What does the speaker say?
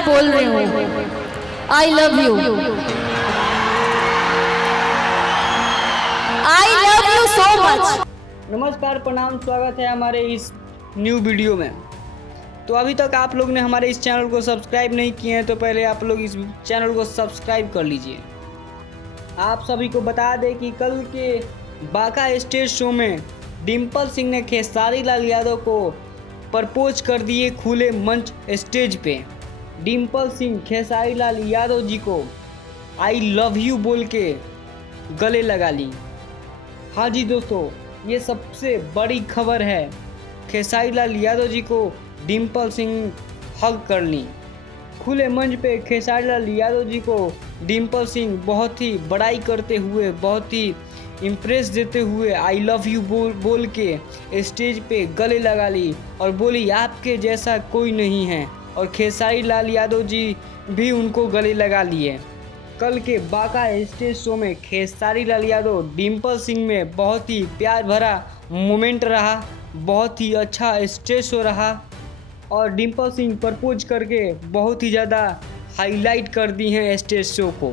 मैं बोल रही हूँ, I love you, I love you so much. नमस्कार, प्रणाम, स्वागत है हमारे इस न्यू वीडियो में। तो अभी तक आप लोग ने हमारे इस चैनल को सब्सक्राइब नहीं किए हैं तो पहले आप लोग इस चैनल को सब्सक्राइब कर लीजिए। आप सभी को बता दें कि कल के बाका स्टेज शो में डिम्पल सिंह ने खेसारी लाल यादव को प्रपोज कर दिए खुले मंच स्टेज पे। डिम्पल सिंह खेसारी लाल यादव जी को आई लव यू बोल के गले लगा ली। हाँ जी दोस्तों, ये सबसे बड़ी खबर है। खेसारी लाल यादव जी को डिम्पल सिंह हग कर ली खुले मंच पे। खेसारी लाल यादव जी को डिम्पल सिंह बहुत ही बड़ाई करते हुए, बहुत ही इम्प्रेस देते हुए आई लव यू बोल के स्टेज पे गले लगा ली और बोली आपके जैसा कोई नहीं है। और खेसारी लाल यादव जी भी उनको गले लगा लिए। कल के बाका स्टेज शो में खेसारी लाल यादव डिम्पल सिंह में बहुत ही प्यार भरा मोमेंट रहा, बहुत ही अच्छा स्टेज शो रहा और डिम्पल सिंह प्रपोज करके बहुत ही ज़्यादा हाईलाइट कर दी हैं स्टेज शो को।